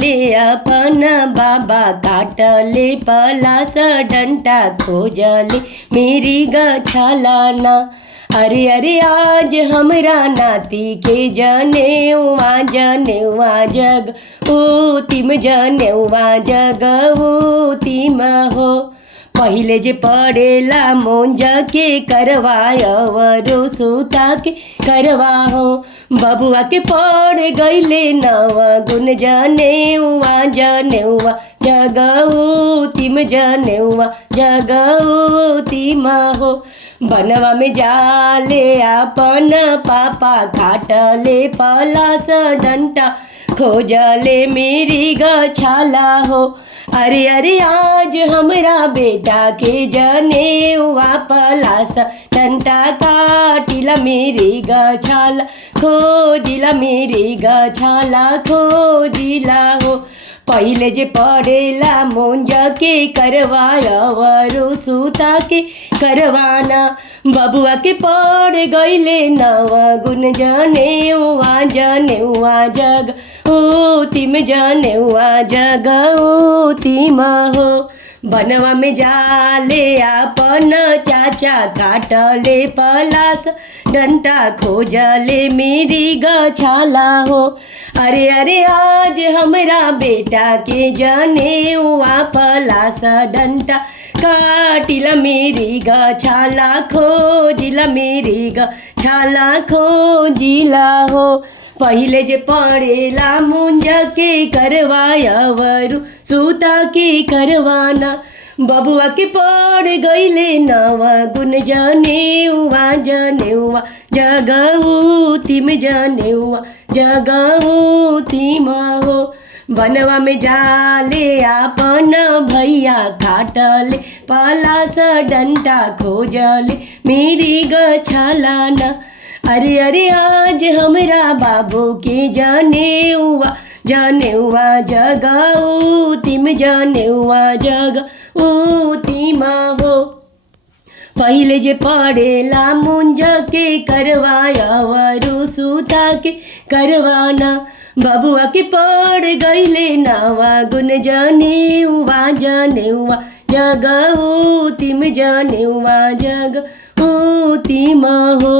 ले अपन बाबा काटले पलास डंटा खोजले मेरी गछालाना। अरे अरे आज हमरा नाती के जनेवा जनेवा जग ओ तिम जनेवा जग ओ तिम हो। पहिले जे पड़ेला मोंज के करवायवरो सुता के करवाहो। बबुआ के पड़ गईले नव गुण जनेवा जनेवा जगऊ तिम जनेवा जगऊ तिम हो। बनवा में जाले अपन पापा काटले पलास डंटा खोजले मेरी गछाला हो। अरे अरे आज हमरा बेटा के जनेवा पलास डंटा काटिला मेरी गछाला खोजिला मेरी गछाला खोजिला हो। पहिले जे पड़ेला मोंज के करवायवरो सुता के करवाना। बबुआ के पड़ गईले नव गुण जनेवा जनेवा जग ओ तिम जनेवा जग ओ तिम हो। बनवा में जाले अपन चाचा काटले पलास डंटा खोजले मेरी गछाला हो। अरे अरे आज हमरा बेटा के जनेवा पलास डंटा काटिला मेरी गछाला खोजिला मेरी गछाला खोजिला हो। पहिले जे पड़ेला मुंज के करवायवरु सुता के करवाना। बबुआ के पड़ गईले नव गुण जनेवा जनेवा जगऊ तिम जनेवा जगऊ तिम हो। बनवा में जाले अपन भैया काटले पलास डंटा खोजले मेरी गछालाना। अरे अरे आज हमरा बाबू के जनेवा जनेवा जगऊ तिम जनेवा जगऊ तिम हो। पहिले जे पड़ेला मुंज के करवायवरो सुता के करवाना। बबुआ के पड़ गईले नवा गुण जनेवा जनेवा जगऊ तिम जनेवा जगऊ तिम हो।